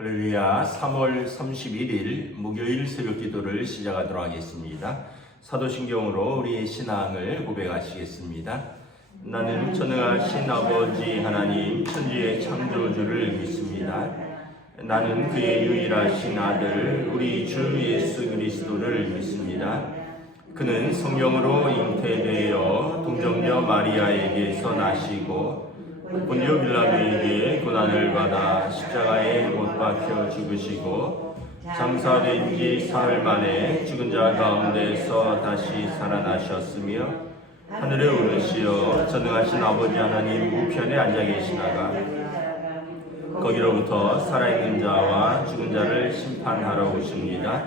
할렐루야. 3월 31일 목요일 새벽 기도를 시작하도록 하겠습니다. 사도신경으로 우리의 신앙을 고백하시겠습니다. 나는 전능하신 아버지 하나님 천지의 창조주를 믿습니다. 나는 그의 유일하신 아들 우리 주 예수 그리스도를 믿습니다. 그는 성령으로 잉태되어 동정녀 마리아에게서 나시고 본디오 빌라도에게 고난을 받아 십자가에 못 박혀 죽으시고 장사된 지 사흘 만에 죽은 자 가운데서 다시 살아나셨으며 하늘에 오르시어 전능하신 아버지 하나님 우편에 앉아 계시다가 거기로부터 살아있는 자와 죽은 자를 심판하러 오십니다.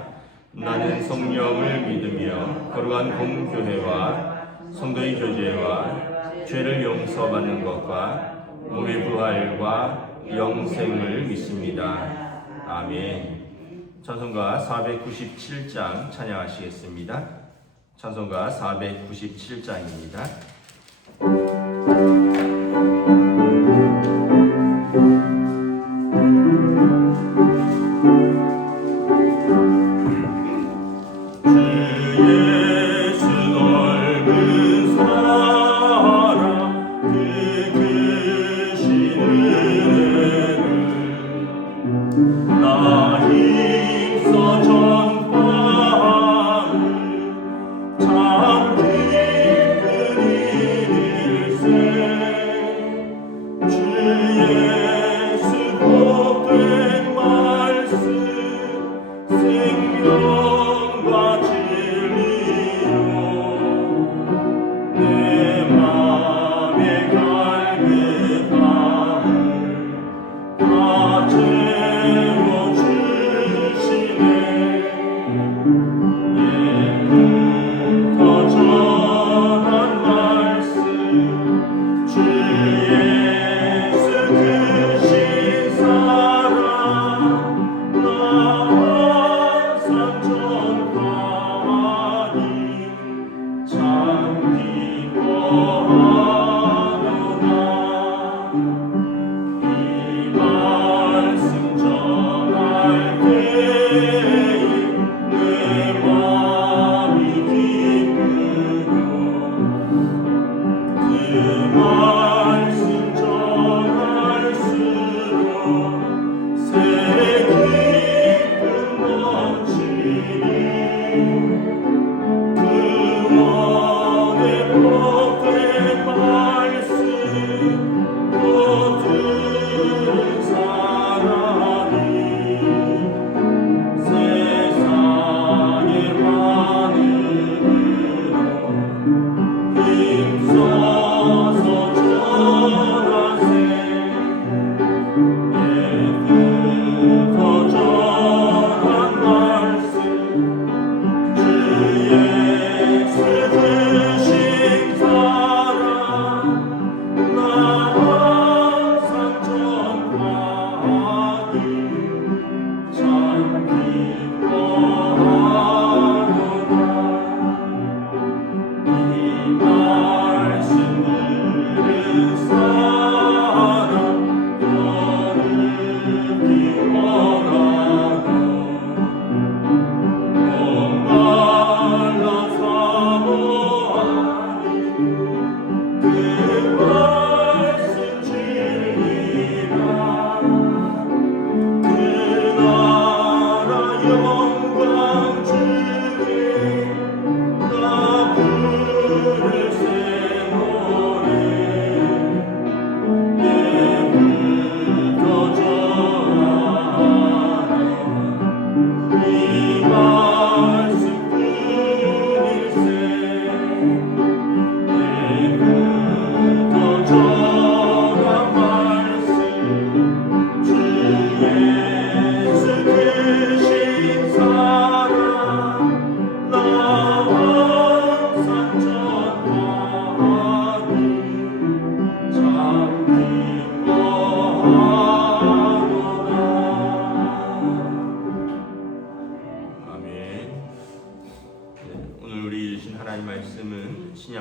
나는 성령을 믿으며 거룩한 공교회와 성도의 교제와 죄를 용서받는 것과 몸의 부활과 영생을 믿습니다. 아멘. 찬송가 497장 찬양하시겠습니다. 찬송가 497장입니다.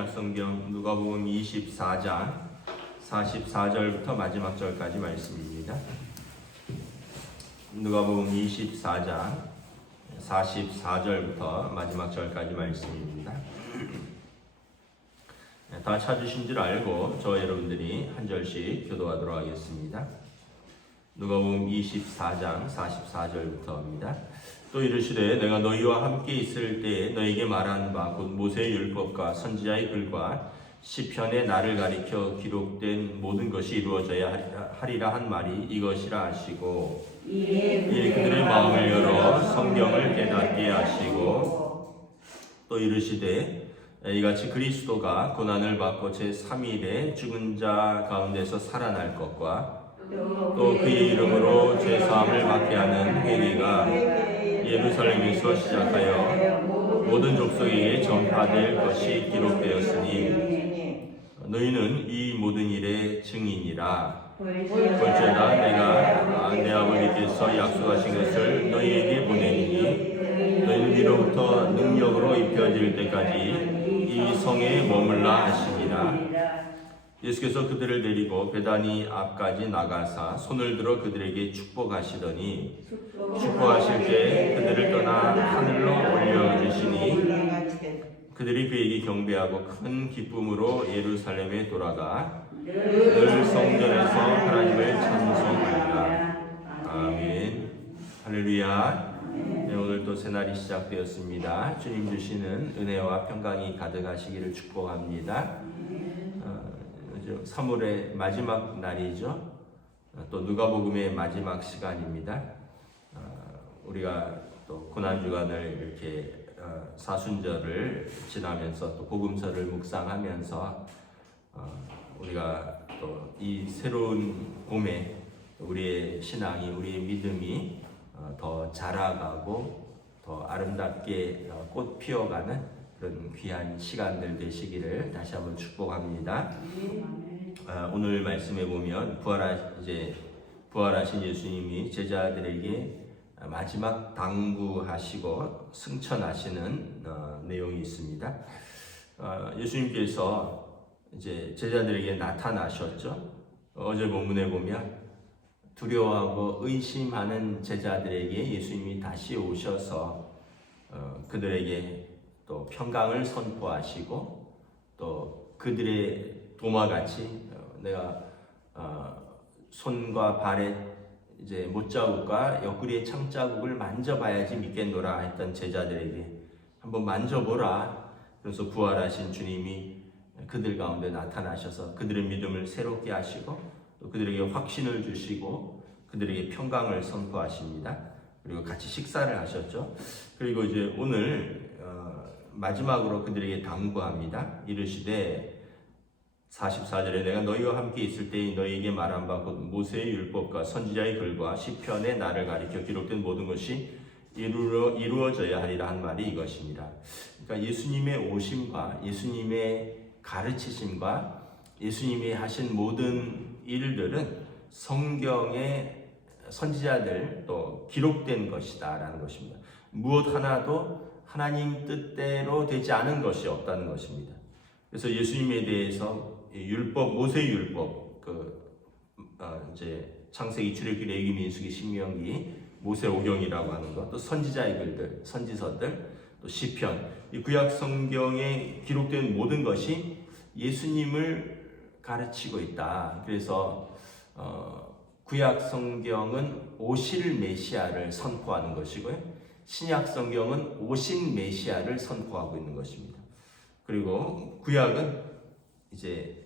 신약성경 누가복음 24장 44절부터 마지막 절까지 말씀입니다. 누가복음 24장 44절부터 마지막 절까지 말씀입니다. 다 찾으신 줄 알고 저 여러분들이 한 절씩 교도하도록 하겠습니다. 누가복음 24장 44절부터입니다. 또 이르시되 내가 너희와 함께 있을 때에 너희에게 말한 바 곧 모세의 율법과 선지자의 글과 시편에 나를 가리켜 기록된 모든 것이 이루어져야 하리라 한 말이 이것이라 하시고 이에 그들의 마음을 열어 성경을 깨닫게 하시고 또 이르시되 이같이 그리스도가 고난을 받고 제3일에 죽은 자 가운데서 살아날 것과 또 그의 이름으로 죄사함을 받게 하는 회개가 예루살렘에서 시작하여 모든 족속에게 전파될 것이 기록되었으니 너희는 이 모든 일의 증인이라. 볼지어다 내가 내 아버지께서 약속하신 것을 너희에게 보내리니 너희는 위로부터 능력으로 입혀질 때까지 이 성에 머물라 하시니라. 예수께서 그들을 데리고 베다니 앞까지 나가사 손을 들어 그들에게 축복하시더니 축복하실 때 그들을 떠나 하늘로 올려주시니 그들이 그에게 경배하고 큰 기쁨으로 예루살렘에 돌아가 늘 성전에서 하나님을 찬송하리라. 아멘. 할렐루야. 네, 오늘 또 새날이 시작되었습니다. 주님 주시는 은혜와 평강이 가득하시기를 축복합니다. 3월의 마지막 날이죠. 또 누가복음의 마지막 시간입니다. 우리가 또 고난주간을 이렇게 사순절을 지나면서 또 복음서를 묵상하면서 우리가 또 이 새로운 봄에 우리의 신앙이, 우리의 믿음이 더 자라가고 더 아름답게 꽃 피어가는 그런 귀한 시간들 되시기를 다시 한번 축복합니다. 오늘 말씀에 보면 부활하신 예수님이 제자들에게 마지막 당부하시고 승천하시는 내용이 있습니다. 예수님께서 이제 제자들에게 나타나셨죠. 어제 본문에 보면 두려워하고 의심하는 제자들에게 예수님이 다시 오셔서 그들에게 또 평강을 선포하시고 또 그들의 도마같이 내가 손과 발에 이제 못자국과 옆구리의 창자국을 만져봐야지 믿겠노라 했던 제자들에게 한번 만져보라. 그래서 부활하신 주님이 그들 가운데 나타나셔서 그들의 믿음을 새롭게 하시고 또 그들에게 확신을 주시고 그들에게 평강을 선포하십니다. 그리고 같이 식사를 하셨죠. 그리고 이제 오늘 마지막으로 그들에게 당부합니다. 이르시되 44절에 내가 너희와 함께 있을 때에 너희에게 말한 바 곧 모세의 율법과 선지자의 글과 시편에 나를 가리켜 기록된 모든 것이 이루어져야 하리라 한 말이 이것입니다. 그러니까 예수님의 오심과 예수님의 가르치심과 예수님이 하신 모든 일들은 성경의 선지자들 또 기록된 것이다 라는 것입니다. 무엇 하나도 하나님 뜻대로 되지 않은 것이 없다는 것입니다. 그래서 예수님에 대해서 율법, 모세의 율법, 이제 창세기, 출애굽기, 레위기, 민수기, 신명기, 모세오경이라고 하는 것, 또 선지자의 글들, 선지서들, 또 시편, 이 구약 성경에 기록된 모든 것이 예수님을 가르치고 있다. 그래서 구약 성경은 오실 메시아를 선포하는 것이고요. 신약 성경은 오신 메시아를 선포하고 있는 것입니다. 그리고 구약은 이제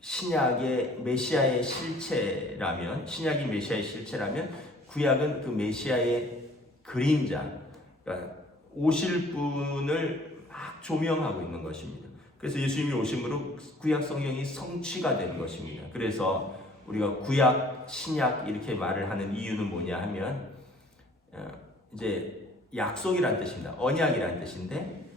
신약의 메시아의 실체라면, 신약이 메시아의 실체라면 구약은 그 메시아의 그림자, 그러니까 오실 분을 막 조명하고 있는 것입니다. 그래서 예수님이 오심으로 구약 성경이 성취가 된 것입니다. 그래서 우리가 구약, 신약 이렇게 말을 하는 이유는 뭐냐 하면 이제 약속이란 뜻입니다. 언약이란 뜻인데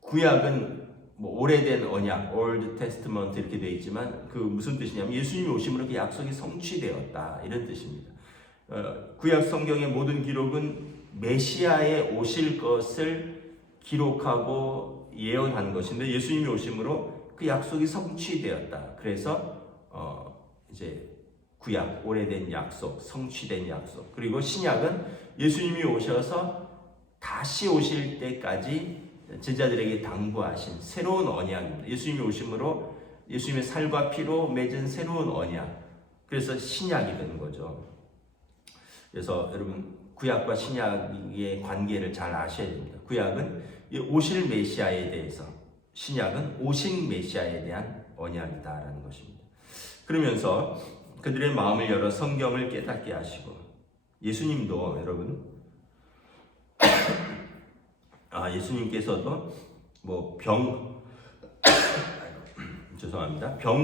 구약은 뭐 오래된 언약, Old Testament 이렇게 되어 있지만 그 무슨 뜻이냐면 예수님이 오심으로 그 약속이 성취되었다 이런 뜻입니다. 구약 성경의 모든 기록은 메시아의 오실 것을 기록하고 예언한 것인데 예수님이 오심으로 그 약속이 성취되었다. 그래서 이제 구약, 오래된 약속, 성취된 약속. 그리고 신약은 예수님이 오셔서 다시 오실 때까지 제자들에게 당부하신 새로운 언약입니다. 예수님이 오심으로 예수님의 살과 피로 맺은 새로운 언약. 그래서 신약이 되는 거죠. 그래서 여러분 구약과 신약의 관계를 잘 아셔야 됩니다. 구약은 오실 메시아에 대해서, 신약은 오신 메시아에 대한 언약이다라는 것입니다. 그러면서 그들의 마음을 열어 성경을 깨닫게 하시고, 예수님도 여러분 예수님께서도 병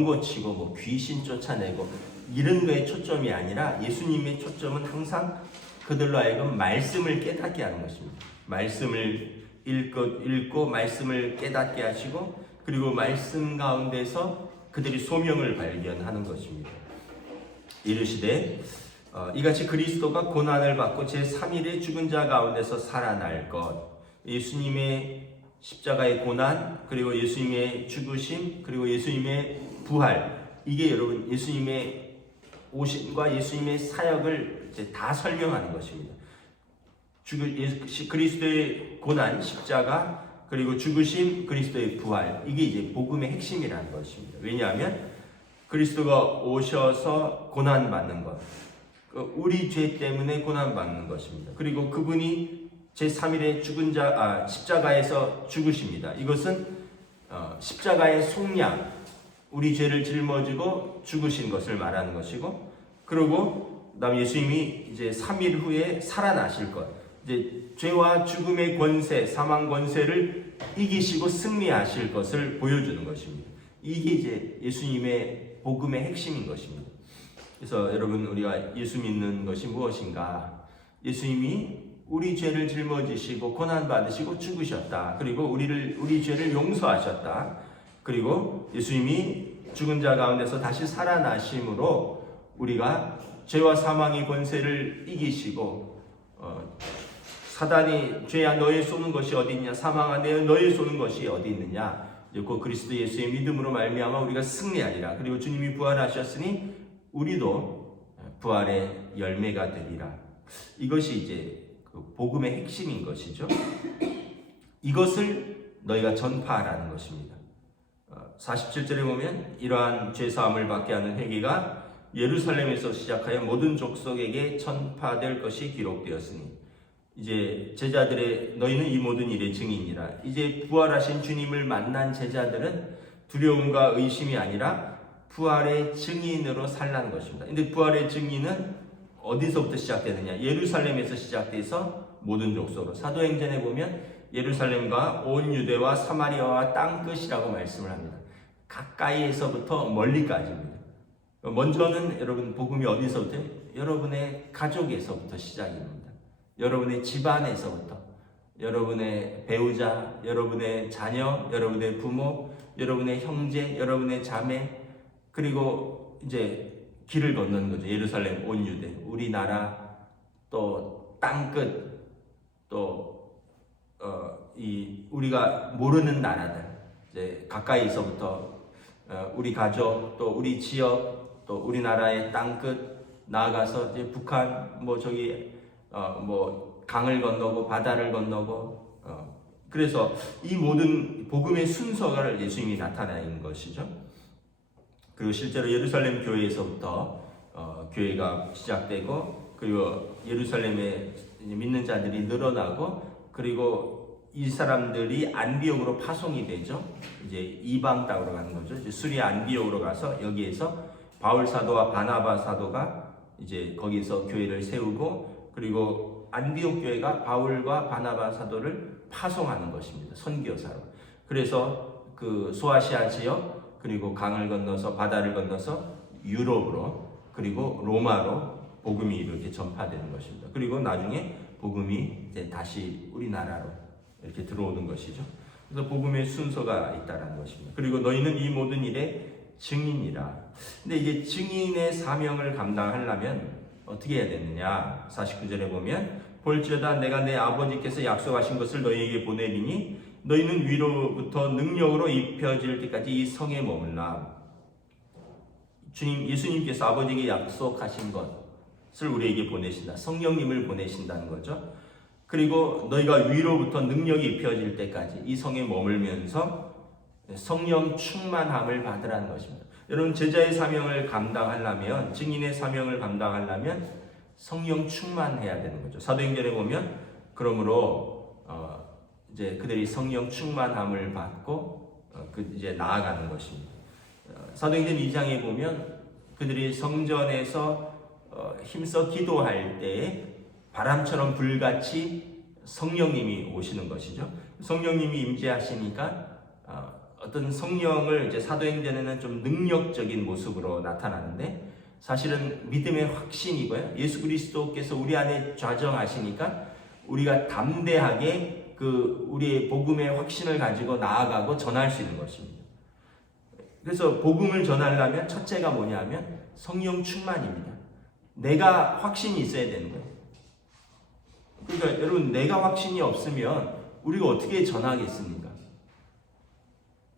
고치고 귀신 쫓아내고 이런 거에 초점이 아니라 예수님의 초점은 항상 그들로 하여금 말씀을 깨닫게 하는 것입니다. 말씀을 읽고 말씀을 깨닫게 하시고, 그리고 말씀 가운데서 그들이 소명을 발견하는 것입니다. 이르시되 이같이 그리스도가 고난을 받고 제3일에 죽은 자 가운데서 살아날 것. 예수님의 십자가의 고난, 그리고 예수님의 죽으심, 그리고 예수님의 부활, 이게 여러분 예수님의 오심과 예수님의 사역을 이제 다 설명하는 것입니다. 그리스도의 고난, 십자가, 그리고 죽으심, 그리스도의 부활, 이게 이제 복음의 핵심이라는 것입니다. 왜냐하면 그리스도가 오셔서 고난받는 것, 우리 죄 때문에 고난받는 것입니다. 그리고 그분이 제3일에 십자가에서 죽으십니다. 이것은 십자가의 속량, 우리 죄를 짊어지고 죽으신 것을 말하는 것이고, 그리고 그다음 예수님이 이제 3일 후에 살아나실 것, 이제 죄와 죽음의 권세, 사망 권세를 이기시고 승리하실 것을 보여주는 것입니다. 이게 이제 예수님의 복음의 핵심인 것입니다. 그래서 여러분, 우리가 예수 믿는 것이 무엇인가? 예수님이 우리 죄를 짊어지시고 고난 받으시고 죽으셨다. 그리고 우리 죄를 용서하셨다. 그리고 예수님이 죽은 자 가운데서 다시 살아나심으로 우리가 죄와 사망의 권세를 이기시고, 사단이 죄야 너에 쏘는 것이 어디 있냐, 사망아 너에 쏘는 것이 어디 있느냐, 그 그리스도 예수의 믿음으로 말미암아 우리가 승리하리라. 그리고 주님이 부활하셨으니 우리도 부활의 열매가 되리라. 이것이 이제 그 복음의 핵심인 것이죠. 이것을 너희가 전파하라는 것입니다. 47절에 보면 이러한 죄사함을 받게 하는 회개가 예루살렘에서 시작하여 모든 족속에게 전파될 것이 기록되었으니, 이제 제자들의 너희는 이 모든 일의 증인이라. 이제 부활하신 주님을 만난 제자들은 두려움과 의심이 아니라 부활의 증인으로 살라는 것입니다. 근데 부활의 증인은 어디서부터 시작되느냐? 예루살렘에서 시작돼서 모든 족속으로. 사도행전에 보면 예루살렘과 온 유대와 사마리아와 땅끝이라고 말씀을 합니다. 가까이에서부터 멀리까지입니다. 먼저는 여러분 복음이 어디서부터? 여러분의 가족에서부터 시작입니다. 여러분의 집안에서부터, 여러분의 배우자, 여러분의 자녀, 여러분의 부모, 여러분의 형제, 여러분의 자매, 그리고 이제 길을 걷는 거죠. 예루살렘, 온 유대, 우리나라, 또 땅끝, 또 우리가 모르는 나라들, 이제 가까이서부터 우리 가족, 또 우리 지역, 또 우리나라의 땅끝 나아가서 이제 북한, 강을 건너고 바다를 건너고, 그래서 이 모든 복음의 순서가 예수님이 나타낸 것이죠. 그리고 실제로 예루살렘 교회에서부터 교회가 시작되고, 그리고 예루살렘에 믿는 자들이 늘어나고, 그리고 이 사람들이 안디옥으로 파송이 되죠. 이제 이방 땅으로 가는 거죠. 이제 수리아 안디옥으로 가서 여기에서 바울 사도와 바나바 사도가 이제 거기서 교회를 세우고, 그리고 안디옥 교회가 바울과 바나바 사도를 파송하는 것입니다. 선교사로. 그래서 그 소아시아 지역, 그리고 강을 건너서 바다를 건너서 유럽으로, 그리고 로마로 복음이 이렇게 전파되는 것입니다. 그리고 나중에 복음이 이제 다시 우리나라로 이렇게 들어오는 것이죠. 그래서 복음의 순서가 있다는 것입니다. 그리고 너희는 이 모든 일의 증인이라. 근데 이제 증인의 사명을 감당하려면 어떻게 해야 되느냐? 49절에 보면 볼지어다 내가 내 아버지께서 약속하신 것을 너희에게 보내리니 너희는 위로부터 능력으로 입혀질 때까지 이 성에 머물라. 예수님께서 아버지에게 약속하신 것을 우리에게 보내신다. 성령님을 보내신다는 거죠. 그리고 너희가 위로부터 능력이 입혀질 때까지 이 성에 머물면서 성령 충만함을 받으라는 것입니다. 여러분, 제자의 사명을 감당하려면, 증인의 사명을 감당하려면 성령 충만해야 되는 거죠. 사도행전에 보면 그러므로 이제 그들이 성령 충만함을 받고 이제 나아가는 것입니다. 사도행전 2장에 보면 그들이 성전에서 힘써 기도할 때에 바람처럼 불같이 성령님이 오시는 것이죠. 성령님이 임재하시니까 어떤 성령을 이제 사도행전에는 좀 능력적인 모습으로 나타나는데, 사실은 믿음의 확신이고요. 예수 그리스도께서 우리 안에 좌정하시니까 우리가 담대하게 우리의 복음의 확신을 가지고 나아가고 전할 수 있는 것입니다. 그래서 복음을 전하려면 첫째가 뭐냐면 성령 충만입니다. 내가 확신이 있어야 되는 거예요. 그러니까 여러분, 내가 확신이 없으면 우리가 어떻게 전하겠습니까?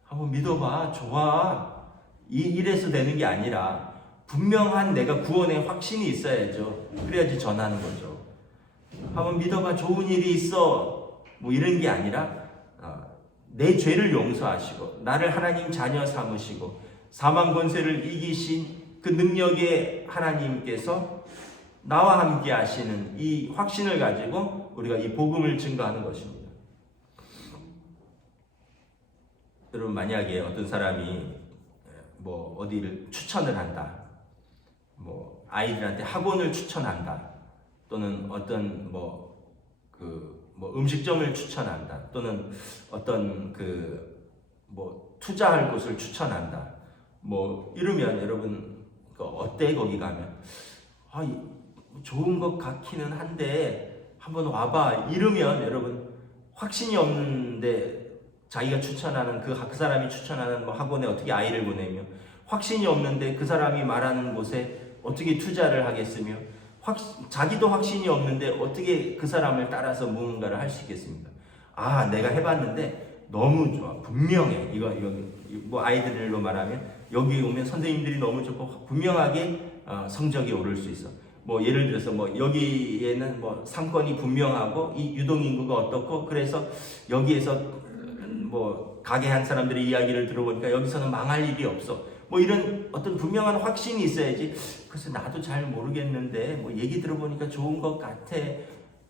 한번 믿어봐. 좋아. 이래서 되는 게 아니라 분명한 내가 구원의 확신이 있어야죠. 그래야지 전하는 거죠. 한번 믿어봐. 좋은 일이 있어. 뭐 이런 게 아니라 내 죄를 용서하시고 나를 하나님 자녀 삼으시고 사망 권세를 이기신 그 능력의 하나님께서 나와 함께 하시는 이 확신을 가지고 우리가 이 복음을 증거하는 것입니다. 여러분, 만약에 어떤 사람이 뭐 어디를 추천을 한다, 뭐 아이들한테 학원을 추천한다, 또는 어떤 음식점을 추천한다, 또는 어떤 투자할 곳을 추천한다, 뭐 이러면 여러분 어때? 거기 가면 좋은 것 같기는 한데 한번 와봐 이러면 여러분 확신이 없는데 자기가 추천하는 그 사람이 추천하는 학원에 어떻게 아이를 보내며 확신이 없는데 그 사람이 말하는 곳에 어떻게 투자를 하겠으며 자기도 확신이 없는데 어떻게 그 사람을 따라서 무언가를 할 수 있겠습니까? 내가 해봤는데 너무 좋아. 분명해. 이거 뭐 아이들로 말하면 여기 오면 선생님들이 너무 좋고 분명하게 성적이 오를 수 있어. 뭐 예를 들어서 여기에는 상권이 분명하고 이 유동인구가 어떻고 그래서 여기에서 가게 한 사람들의 이야기를 들어보니까 여기서는 망할 일이 없어. 이런 어떤 분명한 확신이 있어야지. 그래서 나도 잘 모르겠는데 얘기 들어보니까 좋은 것 같아.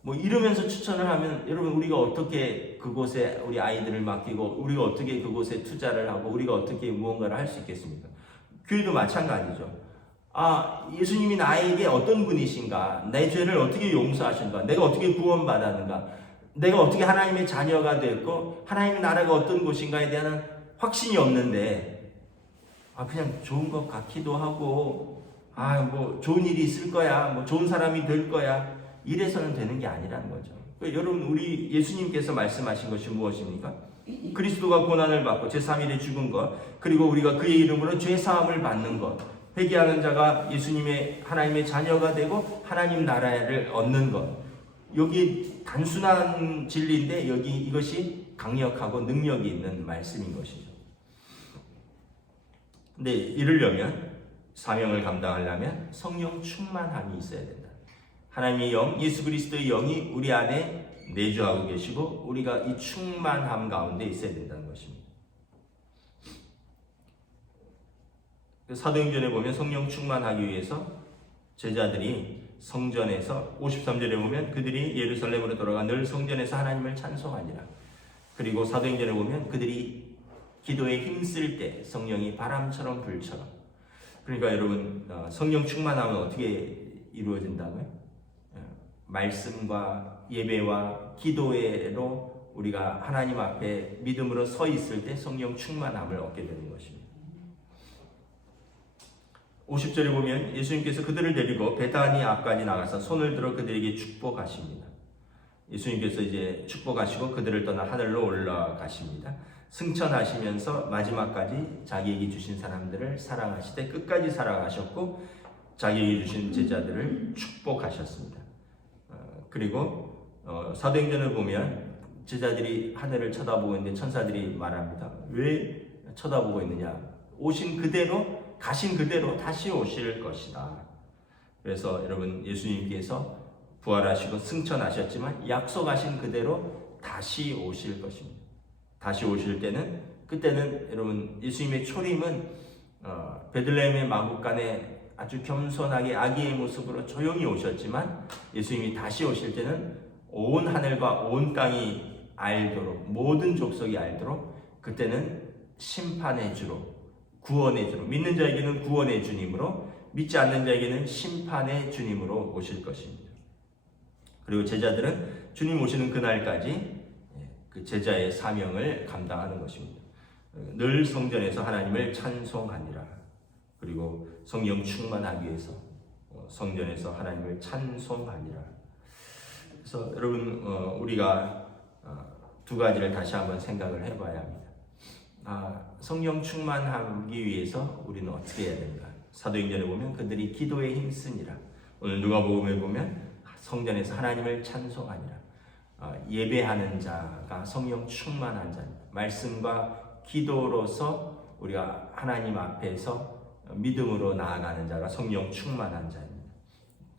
이러면서 추천을 하면 여러분, 우리가 어떻게 그곳에 우리 아이들을 맡기고 우리가 어떻게 그곳에 투자를 하고 우리가 어떻게 무언가를 할 수 있겠습니까? 교회도 마찬가지죠. 예수님이 나에게 어떤 분이신가? 내 죄를 어떻게 용서하신가? 내가 어떻게 구원받았는가? 내가 어떻게 하나님의 자녀가 됐고 하나님의 나라가 어떤 곳인가에 대한 확신이 없는데 그냥 좋은 것 같기도 하고 좋은 일이 있을 거야, 좋은 사람이 될 거야, 이래서는 되는 게 아니라는 거죠. 여러분, 우리 예수님께서 말씀하신 것이 무엇입니까? 그리스도가 고난을 받고 제3일에 죽은 것, 그리고 우리가 그의 이름으로 죄사함을 받는 것, 회개하는 자가 하나님의 자녀가 되고 하나님 나라를 얻는 것. 여기 단순한 진리인데 이것이 강력하고 능력이 있는 말씀인 것이죠. 근데 이르려면, 사명을 감당하려면 성령 충만함이 있어야 된다. 하나님의 영, 예수 그리스도의 영이 우리 안에 내주하고 계시고 우리가 이 충만함 가운데 있어야 된다는 것입니다. 사도행전에 보면 성령 충만하기 위해서 제자들이 성전에서 53절에 보면 그들이 예루살렘으로 돌아가 늘 성전에서 하나님을 찬송하니라. 그리고 사도행전에 보면 그들이 기도에 힘쓸 때 성령이 바람처럼 불처럼. 그러니까 여러분, 성령 충만함은 어떻게 이루어진다고요? 말씀과 예배와 기도로 우리가 하나님 앞에 믿음으로 서 있을 때 성령 충만함을 얻게 되는 것입니다. 50절에 보면 예수님께서 그들을 데리고 베다니 앞까지 나가서 손을 들어 그들에게 축복하십니다. 예수님께서 이제 축복하시고 그들을 떠나 하늘로 올라가십니다. 승천하시면서 마지막까지 자기에게 주신 사람들을 사랑하시되 끝까지 사랑하셨고 자기에게 주신 제자들을 축복하셨습니다. 그리고 사도행전을 보면 제자들이 하늘을 쳐다보고 있는데 천사들이 말합니다. 왜 쳐다보고 있느냐? 오신 그대로 가신 그대로 다시 오실 것이다. 그래서 여러분, 예수님께서 부활하시고 승천하셨지만 약속하신 그대로 다시 오실 것입니다. 다시 오실 때는, 그때는 여러분, 예수님의 초림은 베들레헴의 마구간에 아주 겸손하게 아기의 모습으로 조용히 오셨지만, 예수님이 다시 오실 때는 온 하늘과 온 땅이 알도록, 모든 족속이 알도록, 그때는 심판의 주로, 구원의 주로, 믿는 자에게는 구원의 주님으로, 믿지 않는 자에게는 심판의 주님으로 오실 것입니다. 그리고 제자들은 주님 오시는 그날까지 그 제자의 사명을 감당하는 것입니다. 늘 성전에서 하나님을 찬송하니라. 그리고 성령 충만하기 위해서 성전에서 하나님을 찬송하니라. 그래서 여러분, 우리가 두 가지를 다시 한번 생각을 해봐야 합니다. 성령 충만하기 위해서 우리는 어떻게 해야 되는가? 사도행전에 보면 그들이 기도에 힘쓰니라. 오늘 누가복음에 보면 성전에서 하나님을 찬송하니라. 예배하는 자가 성령 충만한 자입니다. 말씀과 기도로서 우리가 하나님 앞에서 믿음으로 나아가는 자가 성령 충만한 자입니다.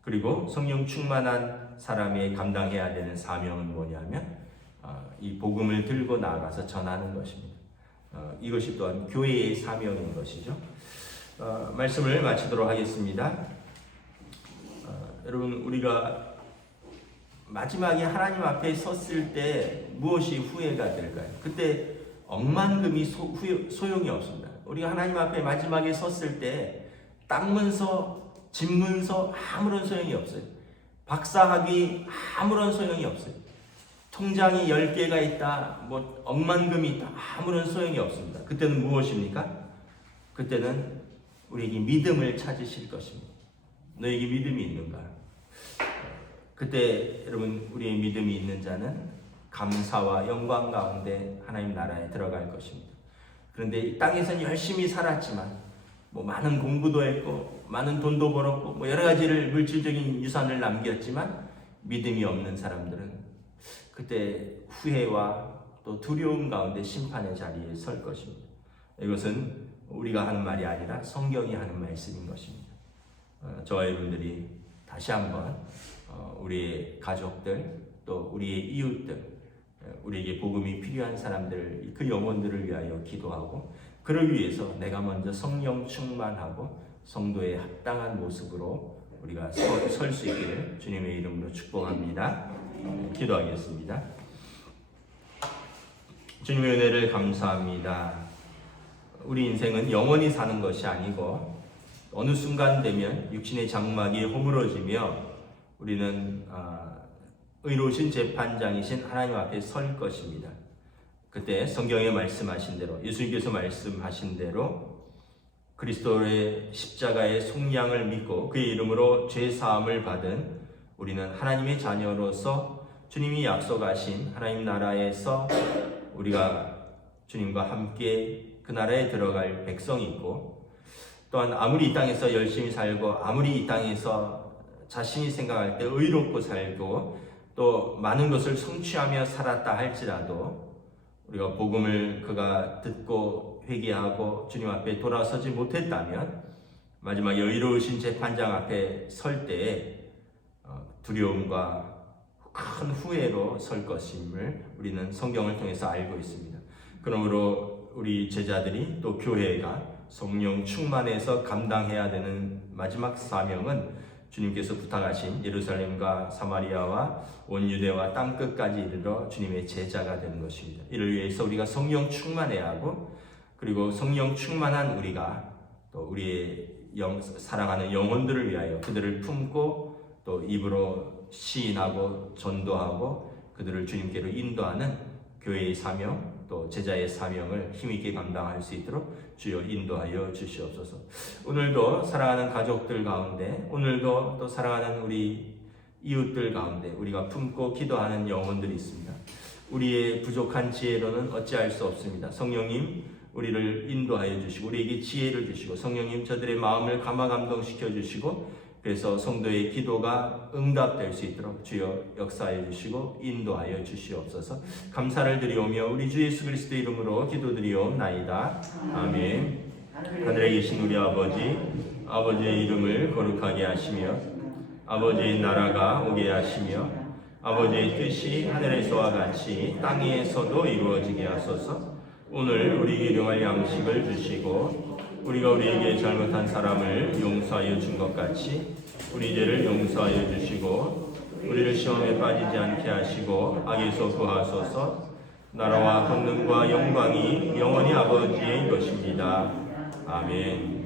그리고 성령 충만한 사람이 감당해야 되는 사명은 뭐냐면 이 복음을 들고 나아가서 전하는 것입니다. 이것이 또한 교회의 사명인 것이죠. 말씀을 마치도록 하겠습니다. 여러분, 우리가 마지막에 하나님 앞에 섰을 때 무엇이 후회가 될까요? 그때 억만금이 소용이 없습니다. 우리가 하나님 앞에 마지막에 섰을 때 땅문서, 집문서 아무런 소용이 없어요. 박사학위 아무런 소용이 없어요. 통장이 10개가 있다, 억만금이 있다, 아무런 소용이 없습니다. 그때는 무엇입니까? 그때는 우리에게 믿음을 찾으실 것입니다. 너에게 믿음이 있는가? 그때 여러분, 우리의 믿음이 있는 자는 감사와 영광 가운데 하나님 나라에 들어갈 것입니다. 그런데 이 땅에서는 열심히 살았지만 많은 공부도 했고 많은 돈도 벌었고 여러 가지를 물질적인 유산을 남겼지만 믿음이 없는 사람들은 그때 후회와 또 두려움 가운데 심판의 자리에 설 것입니다. 이것은 우리가 하는 말이 아니라 성경이 하는 말씀인 것입니다. 저와 여러분들이 다시 한번 우리의 가족들, 또 우리의 이웃들, 우리에게 복음이 필요한 사람들, 그 영혼들을 위하여 기도하고, 그를 위해서 내가 먼저 성령 충만하고 성도의 합당한 모습으로 우리가 설 수 있기를 주님의 이름으로 축복합니다. 기도하겠습니다. 주님의 은혜를 감사합니다. 우리 인생은 영원히 사는 것이 아니고 어느 순간 되면 육신의 장막이 허물어지며 우리는 의로우신 재판장이신 하나님 앞에 설 것입니다. 그때 성경에 말씀하신 대로, 예수님께서 말씀하신 대로 그리스도의 십자가의 속량을 믿고 그의 이름으로 죄 사함을 받은 우리는 하나님의 자녀로서 주님이 약속하신 하나님 나라에서 우리가 주님과 함께 그 나라에 들어갈 백성이 있고, 또한 아무리 이 땅에서 열심히 살고 아무리 이 땅에서 자신이 생각할 때 의롭고 살고 또 많은 것을 성취하며 살았다 할지라도 우리가 복음을 그가 듣고 회개하고 주님 앞에 돌아서지 못했다면 마지막 의로우신 재판장 앞에 설 때에 두려움과 큰 후회로 설 것임을 우리는 성경을 통해서 알고 있습니다. 그러므로 우리 제자들이 또 교회가 성령 충만해서 감당해야 되는 마지막 사명은 주님께서 부탁하신 예루살렘과 사마리아와 온 유대와 땅끝까지 이르러 주님의 제자가 되는 것입니다. 이를 위해서 우리가 성령 충만해야 하고, 그리고 성령 충만한 우리가 또 우리의 사랑하는 영혼들을 위하여 그들을 품고 또 입으로 시인하고 전도하고 그들을 주님께로 인도하는 교회의 사명, 또 제자의 사명을 힘있게 감당할 수 있도록 주여 인도하여 주시옵소서. 오늘도 사랑하는 가족들 가운데, 오늘도 또 사랑하는 우리 이웃들 가운데 우리가 품고 기도하는 영혼들이 있습니다. 우리의 부족한 지혜로는 어찌할 수 없습니다. 성령님, 우리를 인도하여 주시고 우리에게 지혜를 주시고, 성령님 저들의 마음을 감화감동시켜 주시고, 그래서 성도의 기도가 응답될 수 있도록 주여 역사해 주시고 인도하여 주시옵소서. 감사를 드리오며 우리 주 예수 그리스도 이름으로 기도드리옵나이다. 아멘. 하늘에 계신 우리 아버지, 아버지의 이름을 거룩하게 하시며 아버지의 나라가 오게 하시며 아버지의 뜻이 하늘에서와 같이 땅에서도 이루어지게 하소서. 오늘 우리에게 일용할 양식을 주시고 우리가 우리에게 잘못한 사람을 용서하여 준 것 같이 우리 죄를 용서하여 주시고 우리를 시험에 빠지지 않게 하시고 악에서 구하소서. 나라와 권능과 영광이 영원히 아버지의 것입니다. 아멘.